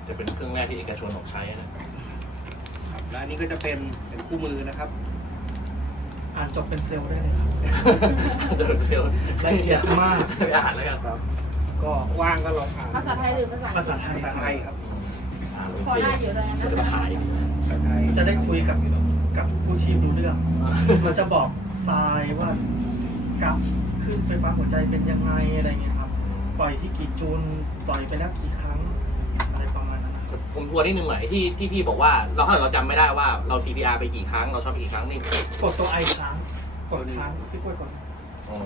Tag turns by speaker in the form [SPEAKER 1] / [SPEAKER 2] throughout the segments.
[SPEAKER 1] จะเป็นเครื่องแรกที่เอกชนออกใช้นะ
[SPEAKER 2] และอันนี้ก็จะเป็นคู่มือนะครับ
[SPEAKER 3] อ่านจบเป็นเซลล์ได้เลยครับ
[SPEAKER 1] เดินเซลล์
[SPEAKER 3] ละเอียดมาก
[SPEAKER 1] ไปอ่านแล้วกัน
[SPEAKER 2] ครับ ก็ว่างก็ลองอ่าน
[SPEAKER 4] ภาษาไทยหรือภาษา
[SPEAKER 3] ภาษาไทย
[SPEAKER 2] ภาษาไทยครับ
[SPEAKER 1] อ่าน
[SPEAKER 4] พอได้อยู่แล้ว
[SPEAKER 1] มันจะมาขาย
[SPEAKER 2] ภาษาไทย
[SPEAKER 3] จะได้คุยกับผู้ชีพรู้เรื่อง มันจะบอกทรายว่ากราฟขึ้นไฟฟ้าหัวใจเป็นยังไงอะไรเงี้ยครับ ปล่อยที่กี่จูลปล่อยไปแล้วกี่ครั้งอะไรประมาณนั้นนะครับ
[SPEAKER 1] ผมทวนนิดนึงหน่อยที่พี่บอกว่าเราจำไม่ได้ว่าเรา CPR ไปกี่ครั้งเราช็อตไปกี่ครั้งนี่
[SPEAKER 3] กดตัวไอค้างกดค้างพี่กล้วยกด
[SPEAKER 1] อ๋อ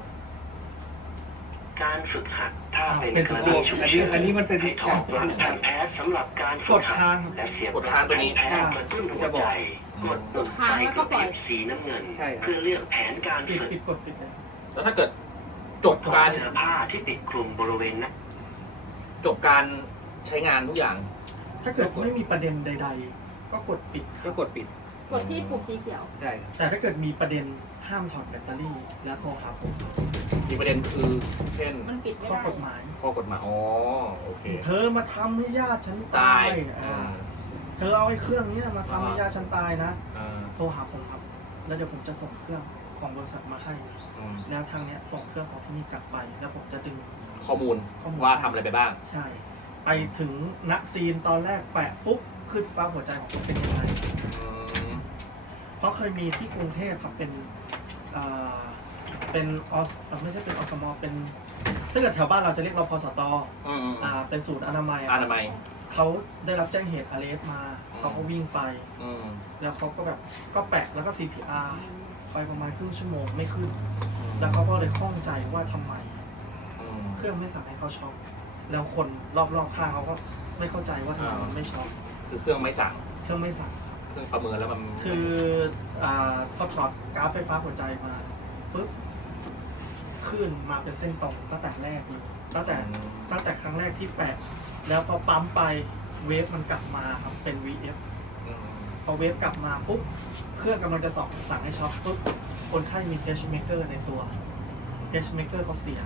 [SPEAKER 5] การฝึกหัดถ้าเป็น
[SPEAKER 3] เป็น
[SPEAKER 5] ก
[SPEAKER 3] ฝึ
[SPEAKER 5] ร
[SPEAKER 3] ก
[SPEAKER 5] ณี
[SPEAKER 3] หัด
[SPEAKER 5] ฉุกเฉิน
[SPEAKER 2] อันนี้มันเป็น
[SPEAKER 5] ให้ถอดปลั๊กแผ่นแพทย์สำหรับการฝึ
[SPEAKER 3] ก
[SPEAKER 5] ก
[SPEAKER 3] ด
[SPEAKER 5] หั
[SPEAKER 3] ค้าง
[SPEAKER 5] ดและเสียบ
[SPEAKER 1] กดค้างตัวนี้
[SPEAKER 5] แผ่นแพทย์กระตุ้นหัวใจกดปุ่มไฟกระพริบสีน้ำเงิน
[SPEAKER 2] ใช่ครับ
[SPEAKER 5] เพื่อเลือกแผนการ
[SPEAKER 3] ปิด
[SPEAKER 5] ฝึก
[SPEAKER 3] ปิดกดปิดเลย
[SPEAKER 1] แล้วถ้าเกิดจบการ
[SPEAKER 5] เสื้อผ้าที่ปิดคลุมบริเวณนั้น
[SPEAKER 1] จบการใช้งานทุกอย่าง
[SPEAKER 3] ถ้าเกิดไม่มีประเด็นใด ๆ ก็กดปิดค
[SPEAKER 2] ก็
[SPEAKER 3] รับ
[SPEAKER 2] กดปิด
[SPEAKER 4] กดที่ปุ่มสีเขียว
[SPEAKER 2] ใช่ครับ
[SPEAKER 3] แต่ถ้าเกิดมีประเด็นห้ามถอดแบตเตอรี่แล้วโทรหาผม
[SPEAKER 1] มีประเด็นคือเช่น
[SPEAKER 4] มันปิดไม่
[SPEAKER 3] ข้อ
[SPEAKER 4] ได้
[SPEAKER 3] กฎหมาย
[SPEAKER 1] ข้อกฎหมายอ๋อโอเค
[SPEAKER 3] เธอมาทำให้ญาติฉัน
[SPEAKER 1] ตา
[SPEAKER 3] ตาย ย
[SPEAKER 1] อ่า
[SPEAKER 3] เธอเอาไอ้เครื่องเนี้ยมาทำให้ญาติฉันตายนะ
[SPEAKER 1] อ่า
[SPEAKER 3] โทรหาผมครับ แล้วเดี๋ยวผมจะส่งเครื่องของบริษัทมาให้
[SPEAKER 1] อืม
[SPEAKER 3] แล้วทางเนี้ยส่งเครื่องของที่นี่กลับไป แล้วผมจะดึง
[SPEAKER 1] ข้อมูลว่าทำอะไรไปบ้าง
[SPEAKER 3] ใช่ ไปถึงณซีนตอนแรกแปะปุ๊บขึ้นฟ้าหัวใจของผมเป็นยังไง
[SPEAKER 1] อืม
[SPEAKER 3] เพราะเคยมีที่กรุงเทพครับอ่าเป็นไม่ใช่เป็นอสมเป็นถ้าเกิดแถวบ้านเราจะเรียกรพสต
[SPEAKER 1] อืม
[SPEAKER 3] เป็นศูนย์อนามัยอะ
[SPEAKER 1] อนามัย
[SPEAKER 3] เขาได้รับแจ้งเหตุอเลสมา เขาก็วิ่งไป
[SPEAKER 1] อืม
[SPEAKER 3] แล้วเขาก็แบบก็แปะแล้วก็ CPR ไปประมาณครึ่งชั่วโมงไม่ขึ้น แล้วเขาก็เลยข้องใจว่าทำไม
[SPEAKER 1] อืม
[SPEAKER 3] เครื่องไม่สั่งให้เขาช็อคแล้วคนรอบๆข้างเขาก็ไม่เข้าใจว่าทำไมมันไม่ช็อค
[SPEAKER 1] คือเครื่องไม่สั่ง
[SPEAKER 3] เครื่องไม่สั่ง
[SPEAKER 1] เครื่องประเมินแล้วมัน
[SPEAKER 3] คือพอถอดกราฟไฟฟ้าหัวใจมาปุ๊บขึ้นมาเป็นเส้นตรงตั้งแต่แรกเลยตั้งแต่ครั้งแรกที่แปะแล้วพอปั๊มไปเวฟมันกลับมาครับเป็น VF
[SPEAKER 1] อืม
[SPEAKER 3] พอเวฟกลับมาปุ๊บเครื่องกำลังจะสั่งให้ช็อคปุ๊บคนไข้มี pacemaker ในตัว pacemaker เขาเสีย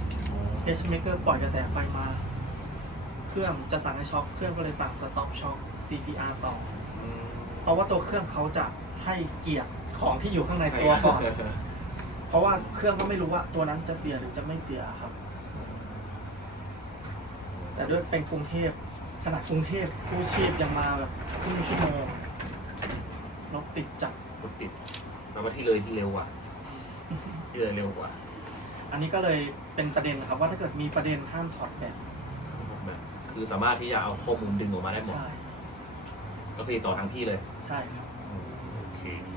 [SPEAKER 3] pacemaker ปล่อยกระแสไฟมา เครื่องจะสั่งให้ช็อคเครื่องก็เลยสั่ง stop shock CPR ต่อ
[SPEAKER 1] อืม
[SPEAKER 3] เพราะว่าตัวเครื่องเขาจะให้เกียร์ของที่อยู่ข้างในตัวก่อน เพราะว่าเครื่องก็ไม่รู้ว่าตัวนั้นจะเสียหรือจะไม่เสียครับ แต่ด้วยเป็นกรุงเทพขนาดกรุงเทพผู้ชีพยังมาแบบครึ่งชั่วโมงรถติดจัด
[SPEAKER 1] รถติดแปลว่าที่เลยที่เร็วกว่าที่เลยเร็วกว่า
[SPEAKER 3] อันนี้ก็เลยเป็นประเด็นครับว่าถ้าเกิดมีประเด็นห้ามถอดแบต
[SPEAKER 1] แบบคือสามารถที่จะเอาข้อมูลดึงออกมาได้หมด
[SPEAKER 3] ใช่
[SPEAKER 1] ก็คือต่อทางพี่เลย
[SPEAKER 3] ใช่ครับ
[SPEAKER 1] โอเค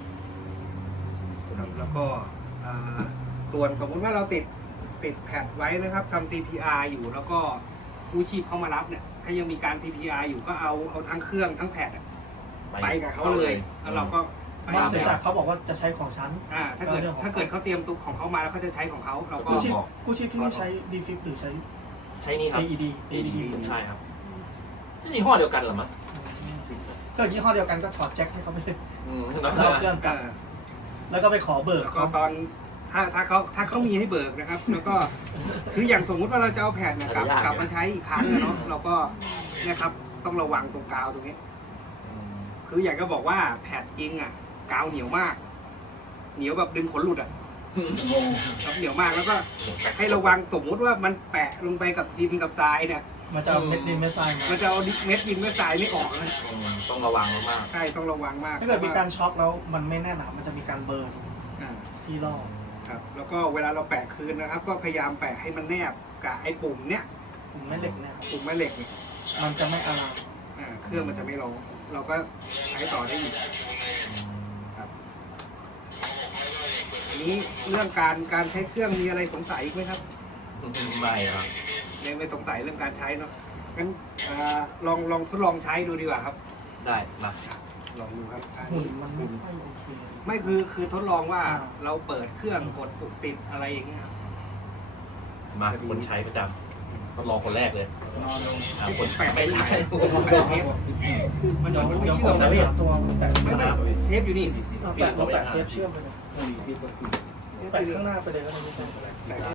[SPEAKER 2] ครับแล้วก็ส่วนสมมุติว่าเราติดแพดไว้นะครับทำ TPR อยู่แล้วก็กู้ชีพเข้ามารับเนี่ยถ้ายังมีการ TPR อยู่ก็เอาทั้งเครื่องทั้งแพดอะไปกับเขาเลยแล้วเราก็ไป
[SPEAKER 3] นอกจากเขาบอกว่าจะใช้ของฉัน
[SPEAKER 2] ถ้าเกิดเขาเตรียมตุกของเขามาแล้วเขาจะใช้ของเขาเราก็
[SPEAKER 3] กู้ชีพที่นี่ใช้ D-Flip หรือใช้
[SPEAKER 1] ใช่นี่ครับ
[SPEAKER 3] AED
[SPEAKER 1] AED ใช่ครับนี่ยี่ห้อเดียวกันเหรอมั้ง
[SPEAKER 3] ก็ยี่ห้อเดียวกันก็ถอดแจ็คให้เขาไปเลย
[SPEAKER 1] อืม
[SPEAKER 3] แล้วเอาเครื่องกลับแล้วก็ไปขอเบิก
[SPEAKER 2] แล้วก็ตอนถ้าเขามีให้เบิกนะครับ แล้วก็คืออย่างสมมุติว่าเราจะเอาแผ่นเนี่ยกลับมาใช้อีกครั้งเนาะเราก็เนี่ยครับต้องระวังตรงกาวตรงนี้ คืออยากจะบอกว่าแผ่นจริงอ่ะกาวเหนียวมาก เหนียวแบบดึงขนหลุดอ่ะครับเหนียวมากแล้วก็ให้ระวังสมมุติว่ามันแปะลงไปกับดินกับทรายเนี่ย
[SPEAKER 3] มันจะเอาเม็ดดินเม็ดทรายมา
[SPEAKER 2] มันจะเอาเม็ดดินเม็ดทรายไม่ออกนะ
[SPEAKER 1] ต้องระวังมาก
[SPEAKER 2] ใช่ต้องระวังมาก
[SPEAKER 3] ถ้าเกิดมีการช็อคแล้วมันไม่แน่นหนามันจะมีการเบิร์น
[SPEAKER 2] อ่า
[SPEAKER 3] ที่รอบ
[SPEAKER 2] ครับแล้วก็เวลาเราแปะคืนนะครับ ก็พยายามแปะให้มันแนบกับไอ้ปุ่มเนี้ย
[SPEAKER 3] ผมไม่เหล็กเนี่ย
[SPEAKER 2] ปุ่มแม่เหล็กเนี่ย
[SPEAKER 3] มันจะไม่อาลาม
[SPEAKER 2] เครื่องมันจะไม่ร้องเราก็ใช้ต่อได้อีกครับอันนี้เรื่องการใช้เครื่องมีอะไรสงสัยอีกไหมครับ
[SPEAKER 1] ไม่ครับ
[SPEAKER 2] ไม่สงสัยเรื่องการใช้เนาะงั้นลองทดลองใช้ดูดีกว่าครับ
[SPEAKER 1] ได้มา
[SPEAKER 2] ลองดูครับ
[SPEAKER 3] หุ่นมันไม่ค่อยโอเค
[SPEAKER 2] ไม่คือทดลองว่าเราเปิดเครื่องกดปุ่มติดอะไรอย่างเงี้ยครับ
[SPEAKER 1] มาคนใช้ประจำต้องลองคนแรกเลย
[SPEAKER 3] นอนลง
[SPEAKER 1] คนแปะไม่ใช่
[SPEAKER 2] มัน
[SPEAKER 3] เดี๋ยว
[SPEAKER 2] ไม่
[SPEAKER 3] เดี๋ยว
[SPEAKER 2] เชื่
[SPEAKER 3] ผ
[SPEAKER 2] อ
[SPEAKER 3] ม
[SPEAKER 2] ม
[SPEAKER 3] จะ
[SPEAKER 2] นะ
[SPEAKER 3] ไป
[SPEAKER 2] พี่
[SPEAKER 3] หาตัวแปะ
[SPEAKER 2] ไม่เทปอยู่นี่
[SPEAKER 3] แปะเทปเชื่อมไปเลยแปะข้างหน้าไปเลยก็ได้ไม่ต้อง
[SPEAKER 2] ได้